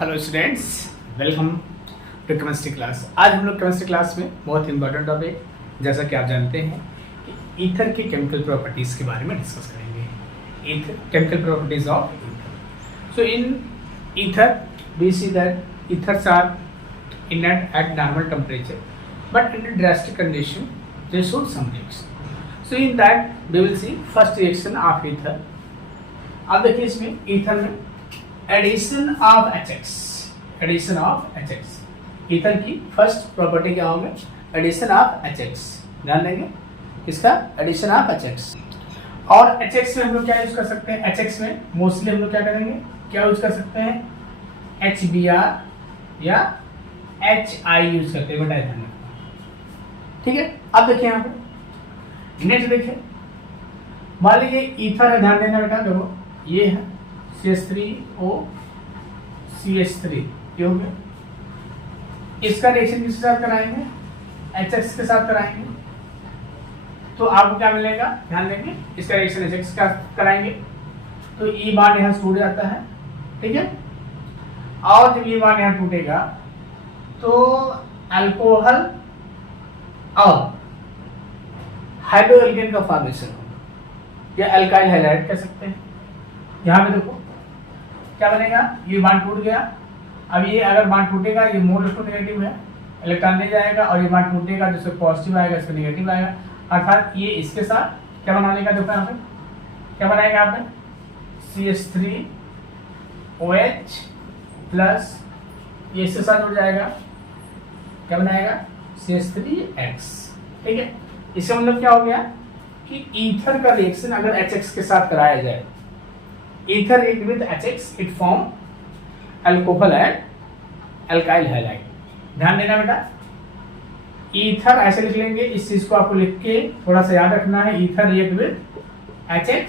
Hello students, welcome to chemistry class. आज हम लोग केमिस्ट्री क्लास में बहुत इंपॉर्टेंट टॉपिक, जैसा कि आप जानते हैं कि ईथर की केमिकल प्रॉपर्टीज़ के बारे में डिस्कस करेंगे। Ether, chemical properties of ether. So in ether we see that ethers are inert at normal temperature, but in a drastic condition they show some reaction. So in that we will see first reaction of ether. अब देखिए इसमें ether में addition of HX, addition of HX, ether की first property क्या होगी? Addition of HX। ध्यान देंगे इसका एडिशन ऑफ HX। और HX में हम लोग क्या यूज कर सकते हैं? HX में मोस्टली हम लोग क्या करेंगे, क्या यूज कर सकते हैं? HBr या HI यूज करते हैं, बेटा ध्यान रखना। ठीक है, अब देखिए यहाँ पे नेक्स्ट देखिए, मान लीजिए ईथर है, ध्यान देना बेटा, देखो ये है CH3O CH3, ये हो गया। इसका रिएक्शन किसके साथ कराएंगे? HX के साथ कराएंगे। तो आपको क्या मिलेगा? ध्यान देंगे, इसका रिएक्शन HX का कराएंगे तो E बार यहाँ टूट जाता है। ठीक है, और जब ये बार यहाँ टूटेगा तो अल्कोहल और हाइड्रोएल्केन का फॉर्मेशन होगा, या अल्काइल हैलाइड कह सकते हैं। यहाँ पे देखो क्या बनेगा, ये बांड टूट गया। अब ये अगर बांड टूटेगा, ये मोल नेगेटिव है, इलेक्ट्रॉन ले जाएगा, और ये बांड टूटेगा जिससे पॉजिटिव आएगा, इसमें नेगेटिव आएगा। अर्थात ये इसके साथ क्या बनाने का, देखो यहाँ पे क्या बनाएगा, यहाँ पे CH3OH प्लस ये इसके साथ जुड़ जाएगा, क्या बनाएगा? CH3X। ठीक है, इससे मतलब क्या हो गया कि ईथर का रिएक्शन अगर HX के साथ कराया जाए, ether react with HX it form alcohol and alkyl halide। ध्यान देना बेटा, ईथर ऐसे लिख लेंगे, इस चीज को आपको लिख के थोड़ा सा याद रखना है। Ether react with HX,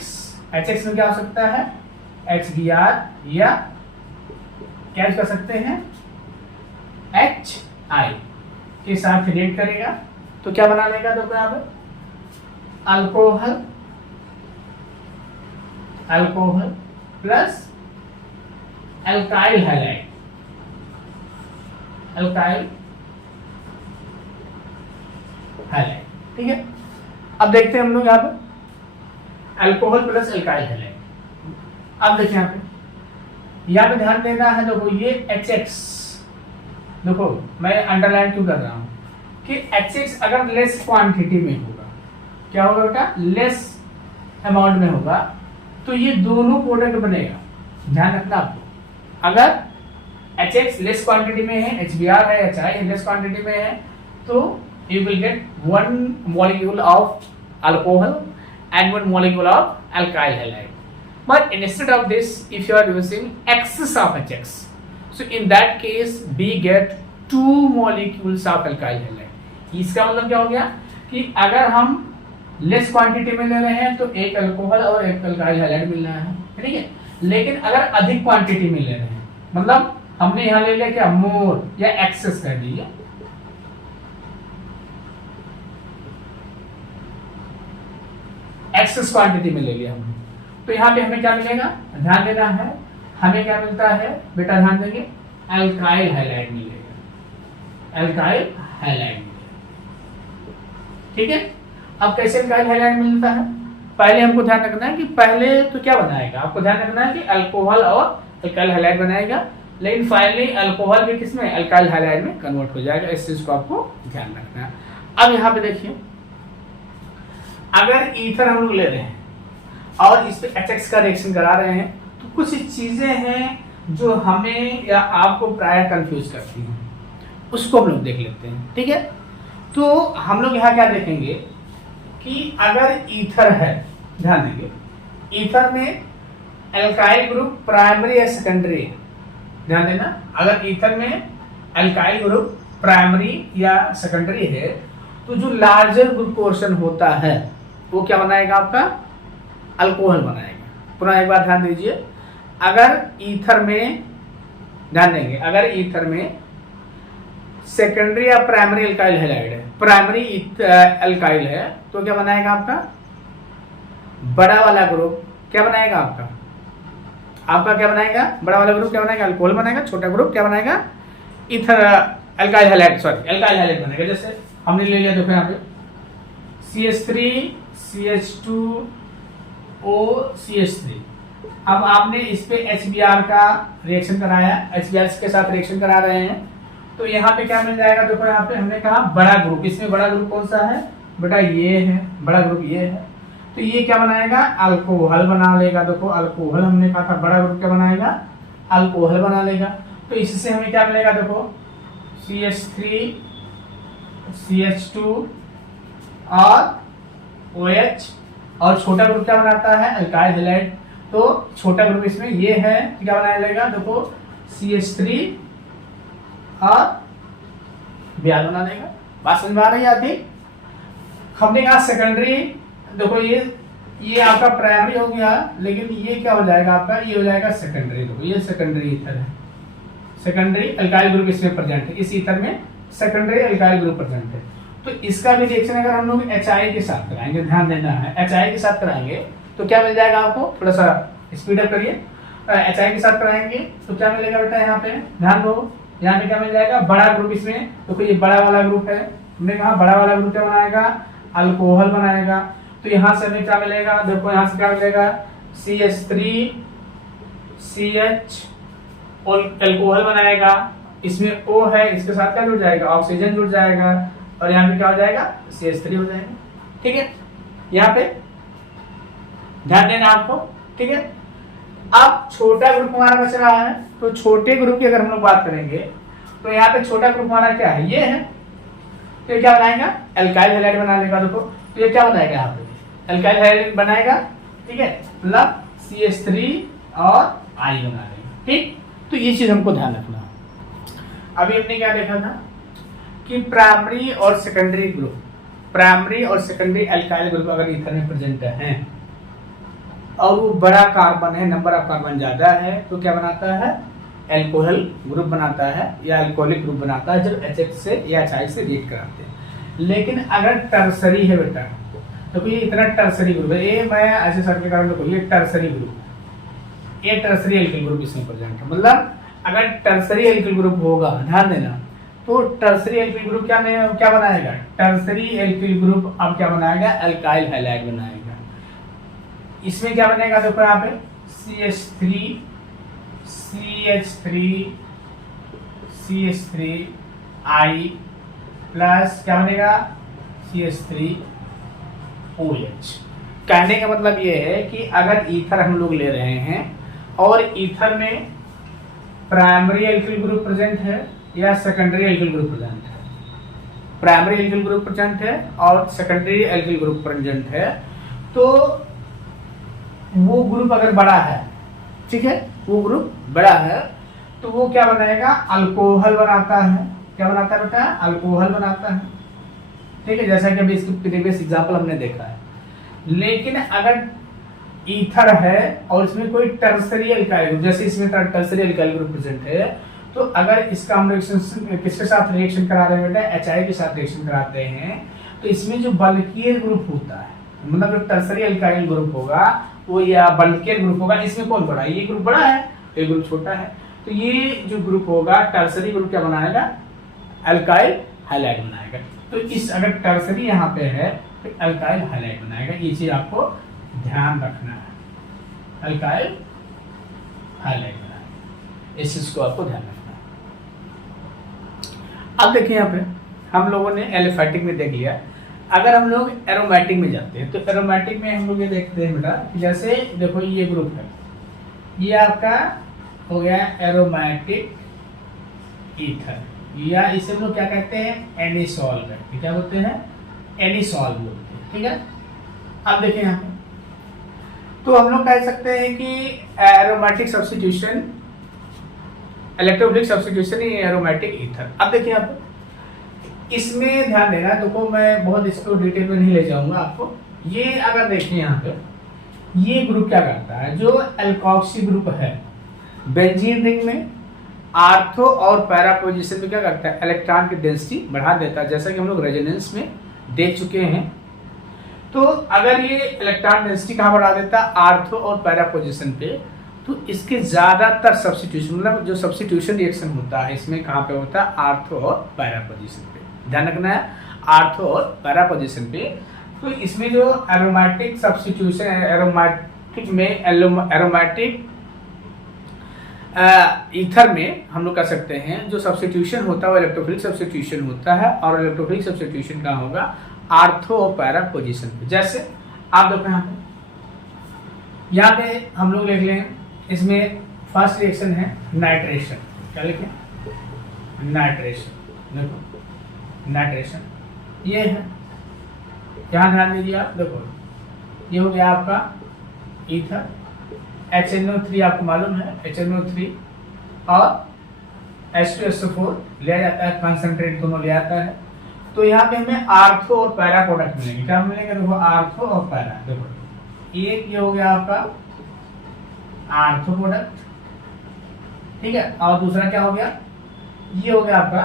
HX में क्या हो सकता है? HBr या क्या कर सकते हैं? HI के साथ रिएक्ट करेगा तो क्या बना लेगा? देखो यहाँ पे alcohol, alcohol plus alkyl halide, alkyl halide. ठीक है, अब देखते हैं हम लोग यहाँ पे अल्कोहल प्लस अल्काइल हैलाइड। अब देखिए यहाँ पे ध्यान देना है, देखो ये HX, देखो मैं अंडरलाइन क्यों कर रहा हूं कि HX अगर लेस क्वांटिटी में होगा, क्या होगा बेटा? लेस अमाउंट में होगा तो ये दोनों प्रोडक्ट बनेगा। ध्यान रखना आपको, अगर HX लेस क्वांटिटी में है, HBr है, HI लेस क्वांटिटी में है, तो you will get one molecule of alcohol and one molecule of alkyl halide. But instead of this, if you are using excess of HX, so in that case we get two molecules of alkyl halide। इसका मतलब क्या हो गया कि अगर हम less quantity में ले रहे हैं तो एक अल्कोहल और एक अल्काइल हैलाइड मिल रहा है, ठीक है। लेकिन अगर अधिक क्वांटिटी में ले रहे हैं, मतलब हमने यहाँ ले लिया क्या? मोर या एक्सेस कर दिया, एक्सेस क्वांटिटी में ले लिया हमने, तो यहाँ पे हमें क्या मिलेगा? ध्यान देना है, हमें क्या मिलता है बेटा? ध्यान देंगे, अल्काइल हैलाइड मिलेगा, अल्काइल हैलाइड मिलेगा। ठीक है, अब कैसे अल्काइल हैलाइड मिलता है? पहले हमको ध्यान रखना है कि पहले तो क्या बनाएगा, आपको ध्यान रखना है कि अल्कोहल और अल्काइल हैलाइड बनाएगा, लेकिन फाइनली अल्कोहल भी किसमें? अल्काइल हैलाइड में कन्वर्ट हो जाएगा। इस चीज को आपको ध्यान रखना है। अब यहाँ पे देखिए, अगर ईथर हम लोग ले रहे हैं और इस पे HX का रिएक्शन करा रहे हैं, तो कुछ चीजें हैं जो हमें या आपको प्राय कंफ्यूज करती हैं, उसको हम लोग देख लेते हैं। ठीक है, तो हम लोग यहाँ क्या देखेंगे कि अगर ईथर है, ध्यान देंगे, ईथर में अल्काइल ग्रुप प्राइमरी या सेकेंडरी है। ध्यान देना, अगर ईथर में अल्काइल ग्रुप प्राइमरी या सेकेंडरी है तो जो लार्जर ग्रुप पोर्शन होता है वो क्या बनाएगा? आपका अल्कोहल बनाएगा। पुनः एक बार ध्यान दीजिए, अगर ईथर में, ध्यान देंगे, अगर ईथर में सेकेंडरी या प्राइमरी अल्काइल हैलाइड है, प्राइमरी अल्काइल है, तो क्या बनाएगा आपका? बड़ा वाला ग्रुप क्या बनाएगा आपका? आपका क्या बनाएगा, बड़ा वाला ग्रुप क्या बनाएगा, अल्कोहल बनाएगा, छोटा ग्रुप क्या बनाएगा, ether alkyl halide, sorry alkyl halide बनेगा। जैसे हमने ले लिया देखो यहाँ पे CH3 CH2O CH3। अब आपने इस पे HBr का रिएक्शन कराया, HBr के साथ रिएक्शन करा रहे हैं, तो यहाँ पे क्या मिल जाएगा, देखो यहाँ पे हमने कहा बड़ा ग्रुप, इसमें बड़ा ग्रुप कौन सा है बेटा, ये है बड़ा ग्रुप, ये है। तो ये क्या बनाएगा, अल्कोहल बना लेगा। देखो अल्कोहल हमने कहा था, बड़ा ग्रुप क्या बनाएगा, अल्कोहल बना लेगा। तो इससे हमें क्या मिलेगा, देखो CH3 CH2 और OH, और छोटा ग्रुप क्या बनाता है, अल्काइल हैलाइड। तो छोटा ग्रुप इसमें ये है, क्या बना लेगा, देखो CH3 और ब्याज बना लेगा। बात समझ में आ रही है आती। हमने कहा सेकेंडरी, देखो ये आपका प्राइमरी हो गया, लेकिन ये क्या हो जाएगा आपका, ये हो जाएगा सेकेंडरी। देखो ये सेकेंडरी ईथर है, सेकेंडरी अल्काइल ग्रुप इसमें प्रेजेंट है, इस ईथर में सेकेंडरी अल्काइल ग्रुप प्रेजेंट है। तो इसका भी रिएक्शन अगर हम लोग HI के साथ कराएंगे, ध्यान देना है, HI के साथ कराएंगे तो क्या मिल जाएगा आपको, थोड़ा सा स्पीड अप करिए। HI के साथ कराएंगे तो क्या मिलेगा बेटा, यहाँ पे ध्यान दो, यहाँ पे क्या मिल जाएगा, बड़ा ग्रुप इसमें। तो ये बड़ा वाला ग्रुप है, हमने कहा बड़ा वाला ग्रुप क्या बनाएगा, अल्कोहल बनाएगा। तो यहाँ से हमें क्या मिलेगा, देखो यहाँ से क्या मिलेगा, CH3 CH और अल्कोहल बनाएगा, इसमें O है, इसके साथ क्या जुड़ जाएगा, ऑक्सीजन जुड़ जाएगा, और यहाँ पे क्या हो जाएगा, CH3 हो जाएगा। ठीक है, यहाँ पे ध्यान देना आपको। ठीक है, अब छोटा ग्रुप हमारा बच रहा है, तो छोटे ग्रुप की अगर हम लोग बात करेंगे तो यहाँ पे छोटा ग्रुप हमारा क्या है, ये है। तो ये क्या बनाएगा, अल्काइल हैलाइड बना लेगा। देखो तो ये क्या बनाएगा, यहाँ पे अल्काइल हैलाइड बनाएगा। ठीक है, मतलब CH3 और I बना लेगा। ठीक, तो ये चीज हमको ध्यान रखना। अभी हमने क्या देखा था कि प्राइमरी और सेकेंडरी ग्रुप, प्राइमरी और सेकेंडरी अल्काइल ग्रुप अगर ईथर में प्रेजेंट है और वो बड़ा कार्बन है, नंबर ऑफ कार्बन ज्यादा है, तो क्या बनाता है, अल्कोहल ग्रुप बनाता है या अल्कोहलिक ग्रुप बनाता है, जब HH से या HI से रिएक्ट कराते हैं। लेकिन अगर टर्सरी है बेटा, तो ये इतना टर्सरी ग्रुप है, ये मैं ऐसे सर के कारण देखो ये टर्सरी ग्रुप, ये टर्सरी अल्किल ग्रुप इसमें प्रेजेंट है। मतलब अगर टर्सरी अल्किल ग्रुप होगा, ध्यान देना, तो टर्सरी अल्किल ग्रुप क्या बनाएगा, टर्सरी अल्किल ग्रुप अब क्या बनाएगा, अल्काइल हैलाइड बनाएगा। इसमें क्या बनेगा, देखो यहाँ पे CH3 CH3 CH3 I plus क्या बनेगा, CH3 OH। कहने का मतलब ये है कि अगर ईथर हम लोग ले रहे हैं और ईथर में प्राइमरी अल्किल ग्रुप प्रेजेंट है या सेकेंडरी अल्किल ग्रुप प्रेजेंट है, प्राइमरी अल्किल ग्रुप प्रेजेंट है और सेकेंडरी अल्किल ग्रुप प्रेजेंट है, तो वो ग्रुप अगर बड़ा है, ठीक है, वो ग्रुप बड़ा है, तो वो क्या बनाएगा, अल्कोहल बनाता है। क्या बनाता है बेटा, अल्कोहल बनाता है। ठीक है, जैसा कि अभी इसके प्रीवियस एग्जांपल हमने देखा है। लेकिन अगर ईथर है और इसमें कोई टर्सरी अल्काइल ग्रुप, जैसे इसमें टर्सरी अल्काइल ग्रुप प्रेजेंट है, तो अगर इसका हम रिएक्शन किसके साथ रिएक्शन करा रहे हैं बेटा, HI के साथ रिएक्शन कराते हैं, तो इसमें जो बल्कियर ग्रुप होता है, मतलब जो टर्सरी अल्काइल ग्रुप होगा वो या बल्कियर ग्रुप होगा, इसमें कौन बड़ा है, ये ग्रुप बड़ा है, ये ग्रुप छोटा है। तो ये जो ग्रुप होगा टर्सरी ग्रुप क्या बनाएगा, अल्काइल हैलाइड बनाएगा। तो इस अगर टर्सरी यहाँ पे है तो अल्काइल हैलाइड बनाएगा। ये चीज आपको ध्यान रखना है, अल्काइल हैलाइड बनाएगा, इस चीज को आपको ध्यान रखना है। अब देखिए यहाँ पे हम लोगों ने एलिफैटिक में देख लिया। अगर हम लोग एरोमेटिक में जाते हैं तो एरोमेटिक में हम लोग ये देखते हैं बेटा, जैसे देखो ये ग्रुप है, ये आपका हो गया एरोमेटिक ईथर, या इसे हम लोग क्या कहते हैं, एनिसॉल कहते हैं। क्या बोलते हैं, एनिसॉल बोलते हैं। ठीक है, अब देखिए यहाँ पे तो हम लोग कह सकते हैं कि एरोमेटिक सब्स्टिट्यूशन, इलेक्ट्रोफिलिक सब्स्टिट्यूशन इन एरोमेटिक ईथर। अब देखिए यहाँ पे इसमें ध्यान देना, देखो मैं बहुत इसको डिटेल में नहीं ले जाऊंगा आपको। ये अगर देखिए यहाँ पे ये ग्रुप क्या करता है, जो एल्कोक्सी ग्रुप है बेंजीन रिंग में आर्थो और पैरा पोजीशन में क्या करता है, इलेक्ट्रॉन की डेंसिटी बढ़ा देता है, जैसा कि हम लोग रेजोनेंस में देख चुके हैं। तो अगर ये इलेक्ट्रॉन डेंसिटी कहाँ बढ़ा देता है, आर्थो और पैरा पोजीशन पे, तो इसके ज़्यादातर सब्स्टिट्यूशन, मतलब जो सब्स्टिट्यूशन रिएक्शन होता है इसमें कहाँ पे होता है, आर्थो और पैरा पोजीशन पे। ध्यान रखना है, आर्थो और पैरा पोजीशन पे। तो इसमें जो एरोमेटिक सब्स्टिट्यूशन, एरोमेटिक में एरोमेटिक ईथर में हम लोग कर सकते हैं, जो सब्स्टिट्यूशन होता है वो इलेक्ट्रोफिलिक सब्स्टिट्यूशन होता है, और इलेक्ट्रोफिलिक सब्स्टिट्यूशन कहाँ होगा, आर्थो और पैरा पोजीशन पे। जैसे आप देखो यहाँ पे हम लोग लिख लें, इसमें फर्स्ट रिएक्शन है नाइट्रेशन। क्या लिखें, नाइट्रेशन। देखो नाइट्रेशन ये है, यहाँ ध्यान दीजिए आप, देखो ये हो गया आपका ईथर, HNO3 आपको मालूम है, HNO3 और H2SO4 लिया जाता है, कंसंट्रेट दोनों लिया जाता है। तो यहाँ पे हमें आर्थो और पैरा प्रोडक्ट मिलेंगे। क्या मिलेंगे, देखो आर्थो और पैरा। देखो एक ये हो गया आपका आर्थो प्रोडक्ट, ठीक है, और दूसरा क्या हो गया, ये हो गया आपका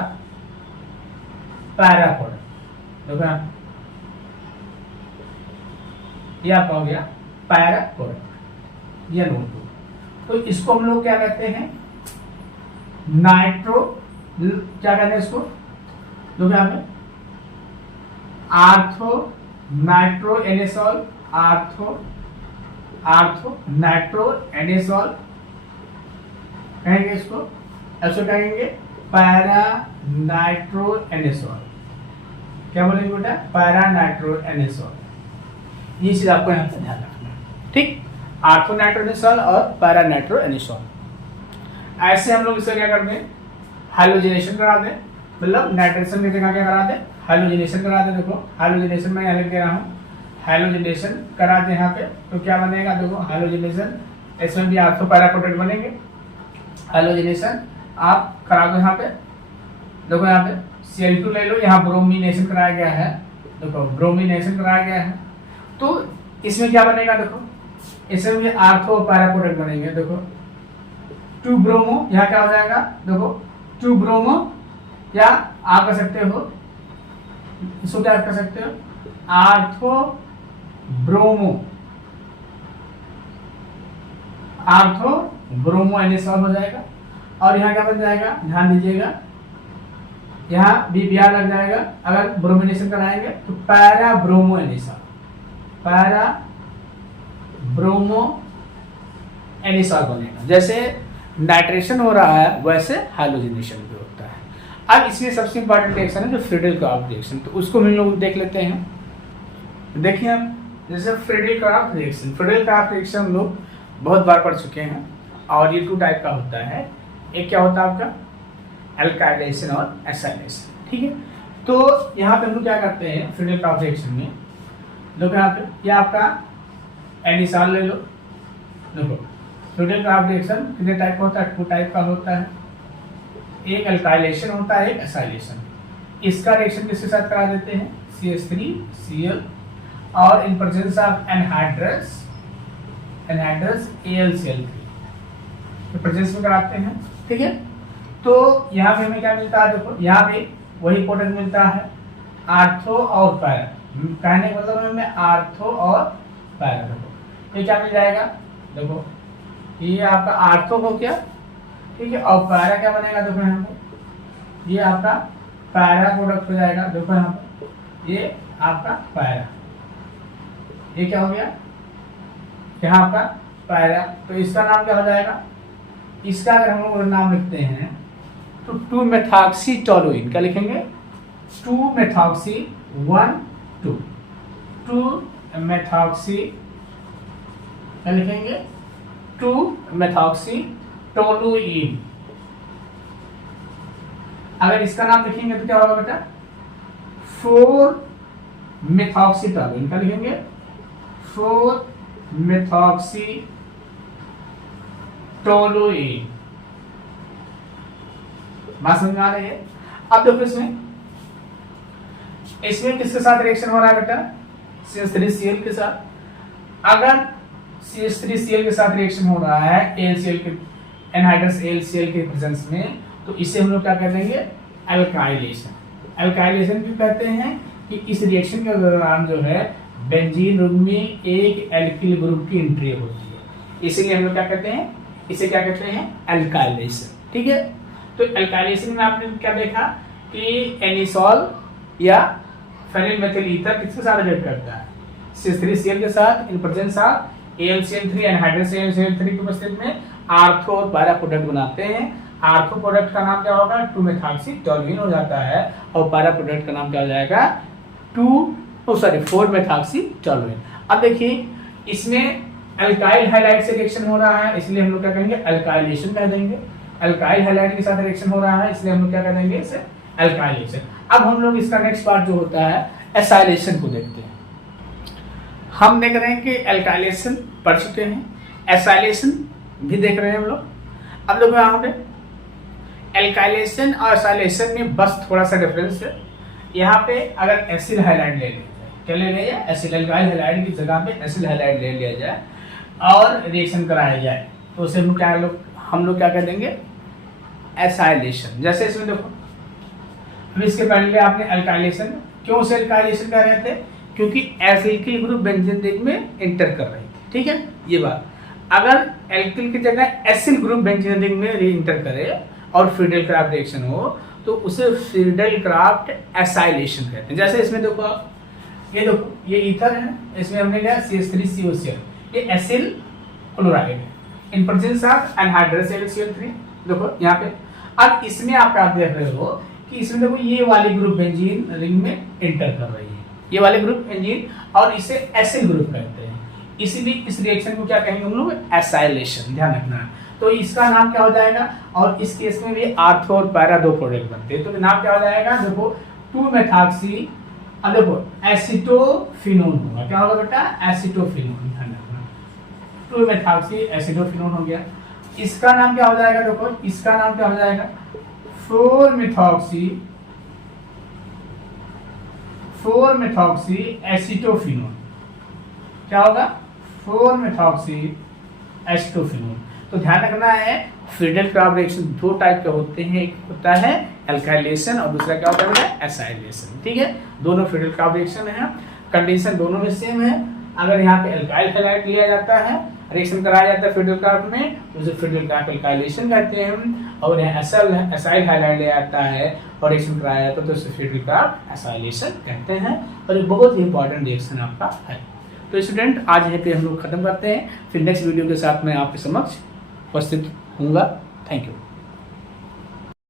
पैरा प्रोडक्ट। देखो ये आपका हो गया पैरा प्रोडक्ट, ये नोट दो। तो इसको हम लोग क्या कहते हैं, नाइट्रो, क्या कहते हैं इसको, देखो यहाँ पे आर्थो नाइट्रो एनेसॉल, आर्थो नाइट्रो एनेसॉल कहेंगे इसको, ऐसे कहेंगे पैरा नाइट्रो एनेसॉल। क्या बोलेंगे बेटा, पैरा नाइट्रो एनेसॉल। ये चीज आपको यहाँ पे ध्यान रखना है, ठीक। आर्थो नाइट्रो एनेसॉल और पैरा नाइट्रो एनेसॉल। ऐसे हम लोग इसे क्या करते हैं, हाइलोजिनेशन करा दें, मतलब नाइट्रेशन की जगह क्या करा दें, हाइलोजिनेशन करा दें। देखो हाइलोजिनेशन मैं यहाँ लिख दे रहा हूँ, हाइलोजिनेशन करा दें यहाँ पे, तो क्या बनेगा, देखो हाइलोजिनेशन, इसमें भी आर्थो पैरा प्रोडक्ट बनेंगे। हाइलोजिनेशन आप करा दो यहाँ पे, देखो यहाँ पे Cl2 ले लो, यहाँ ब्रोमिनेशन कराया गया है, देखो ब्रोमिनेशन कराया गया है। तो इसमें क्या बनेगा, देखो इसमें भी आर्थो पैरा प्रोडक्ट बनेंगे। देखो 2 ब्रोमो, यहाँ क्या हो जाएगा, देखो 2 ब्रोमो, या आप कर सकते हो इसको क्या कर सकते हो, आर्थो ब्रोमो, आर्थो ब्रोमो एनेसॉल हो जाएगा। और यहाँ क्या बन जाएगा, ध्यान दीजिएगा, यहाँ BBr लग जाएगा अगर ब्रोमिनेशन कराएंगे, तो पैरा ब्रोमो एनेसॉल, पैरा ब्रोमो एनेसॉल बनेगा। जैसे नाइट्रेशन हो रहा है वैसे हाइलोजिनेशन भी होता है। अब इसमें सबसे इंपॉर्टेंट रिएक्शन है जो फ्रीडल-क्राफ्ट रिएक्शन, तो उसको हम लोग देख लेते हैं। देखिए हम, जैसे फ्रीडल-क्राफ्ट रिएक्शन, फ्रीडल-क्राफ्ट रिएक्शन हम लोग बहुत बार पढ़ चुके हैं, और ये 2 टाइप का होता है। एक क्या होता है आपका एल्काइलेशन और एसाइलेशन, ठीक है। तो यहाँ पे हम लोग क्या करते हैं फ्रीडल-क्राफ्ट रिएक्शन में, देखो यहाँ पे ये आपका एनिसॉल ले लो। देखो फ्रीडल-क्राफ्ट रिएक्शन कितने टाइप का होता है, 2 टाइप का होता है, एक एल्काइलेशन होता है, एक एसाइलेशन। इसका रिएक्शन किसके साथ करा देते हैं, CH3Cl, और in presence of anhydrous AlCl3 तो प्रेजेंस में कराते हैं, ठीक है। तो यहाँ पे हमें क्या मिलता है, देखो यहाँ पे वही प्रोडक्ट मिलता है, आर्थो और पैरा। कहने का मतलब हमें आर्थो और पैरा। देखो ये क्या मिल जाएगा, देखो ये आपका आर्थो हो गया, ठीक है, और पैरा क्या बनेगा, देखो यहाँ पे ये आपका पैरा प्रोडक्ट हो जाएगा। देखो यहाँ पे ये आपका पैरा, ये क्या हो गया, यहाँ आपका पैरा। तो इसका नाम क्या हो जाएगा, इसका अगर हम लोग नाम लिखते हैं तो 2-मेथॉक्सी-टोलुइन, क्या लिखेंगे, 2-मेथॉक्सी 2-मेथॉक्सी, क्या लिखेंगे, 2-मेथॉक्सी-टोलुइन। अगर इसका नाम लिखेंगे तो क्या होगा बेटा, 4-मेथॉक्सी-टोलुइन, क्या लिखेंगे, 4-मेथॉक्सी-टोलुइन। बात समझ में आ रही है। अब देखो इसमें किसके साथ रिएक्शन हो रहा है बेटा, CH3Cl के साथ। अगर CH3Cl के साथ रिएक्शन हो रहा है AlCl के, एनहाइड्रस AlCl के प्रेजेंस में, तो इसे हम लोग क्या कह देंगे, एल्काइलेशन। एल्काइलेशन क्यों कहते हैं कि इस रिएक्शन के दौरान जो है बेंजीन ग्रुप में एक एल्किल ग्रुप की एंट्री होती है, इसीलिए हम लोग क्या कहते हैं, इसे क्या कहते हैं, एल्काइलेशन। ठीक है, तो एल्काइलेशन में आपने क्या देखा कि एनिसॉल या फेनिल मेथिल ईथर किसके साथ रिएक्ट करता है, CH3Cl के साथ in presence of AlCl3 anhydrous AlCl3 की उपस्थिति में आर्थो और पैरा प्रोडक्ट बनाते हैं। आर्थो प्रोडक्ट का नाम क्या होगा, 2-मेथॉक्सी-टोल्यूइन हो जाता है, और पैरा प्रोडक्ट का नाम क्या हो जाएगा, 4-मेथॉक्सी-टोल्यूइन। अब देखिए इसमें अल्काइल हाइलाइड से रिएक्शन हो रहा है, इसलिए हम लोग क्या कहेंगे, अल्काइलेशन कह देंगे। अल्काइल हाइलाइड के साथ रिएक्शन हो रहा है, इसलिए हम लोग क्या कह देंगे, इसे अल्काइलेशन। अब हम लोग इसका नेक्स्ट पार्ट जो होता है एसाइलेशन को देखते हैं। हम देख रहे हैं कि एल्काइलेशन पढ़ चुके हैं, एसाइलेशन भी देख रहे हैं हम लोग। अब देखो यहाँ पे एल्काइलेशन और एसाइलेशन में बस थोड़ा सा डिफरेंस है। यहाँ पे अगर एसिल हाइलाइड ले लिया जाए, क्या ले लिया जाए, एसिल अल्काइल हाइलाइड की जगह पे एसिल हाइलाइड ले लिया जाए और रिएक्शन कराया जाए, तो उसे हम लोग क्या कह देंगे, एसाइलेशन। जैसे इसमें देखो, अब इसके पहले आपने अल्काइलेशन, क्यों उसे अल्काइलेशन कह रहे थे, क्योंकि एल्किल ग्रुप बेंजीन रिंग में इंटर कर रही थी। ठीक है, ये बात। अगर एल्किल की जगह एसिल ग्रुप बेंजीन रिंग में री इंटर करे और फ्रीडल क्राफ्ट रिएक्शन हो, तो उसे फ्रीडल क्राफ्ट एसाइलेशन कहते हैं। जैसे इसमें देखो, ये देखो, ये ईथर है, इसमें हमने लिया CH3COCl, ये एसिल क्लोराइड है in presence of anhydrous AlCl3। देखो यहाँ पे, अब इसमें आप क्या देख रहे हो कि इसमें देखो ये वाली ग्रुप बेंजीन रिंग में इंटर कर रही है, ये वाले ग्रुप बेंजीन, और इसे एसिल ग्रुप कहते हैं। इसीलिए इस रिएक्शन को क्या कहेंगे हम लोग, एसाइलेशन। ध्यान रखना है। तो इसका नाम क्या हो जाएगा, और इस केस में भी आर्थो और पैरा दो प्रोडक्ट बनते हैं, तो नाम क्या हो जाएगा, देखो 2-मेथॉक्सी, अब देखो एसिटोफिनोन होगा, क्या होगा बेटा, एसिटोफिनोन। ध्यान रखना, 2-मेथॉक्सी एसिटोफिनोन हो गया। इसका नाम क्या हो जाएगा, देखो इसका नाम क्या हो जाएगा, 4-मेथॉक्सी एसिटोफिनोन। क्या होगा, 4-मेथॉक्सी एसिटोफिनोन। तो ध्यान रखना है, फ्रीडल क्राफ्ट रिएक्शन दो टाइप के होते हैं, एक होता है एल्काइलेशन और दूसरा क्या होता है, एसाइलेशन। ठीक है, दोनों फ्रीडल क्राफ्ट रिएक्शन है, कंडीशन दोनों में सेम है। अगर यहाँ पे एल्काइल हाइलाइड लिया जाता है, रिएक्शन कराया जाता है फ्रीडल क्राफ्ट में, उसे फ्रीडल क्राफ्ट एल्काइलेशन कहते हैं, और यहाँ एसाइल हाइलाइड लिया जाता है और रिएक्शन कराया जाता है, तो उसे फ्रीडल क्राफ्ट एसाइलेशन कहते हैं। और ये बहुत ही इंपॉर्टेंट रिएक्शन आपका है। तो स्टूडेंट, आज यहीं पे हम लोग खत्म करते हैं, फिर नेक्स्ट वीडियो के साथ मैं आपके समक्ष उपस्थित हूँगा। Thank you.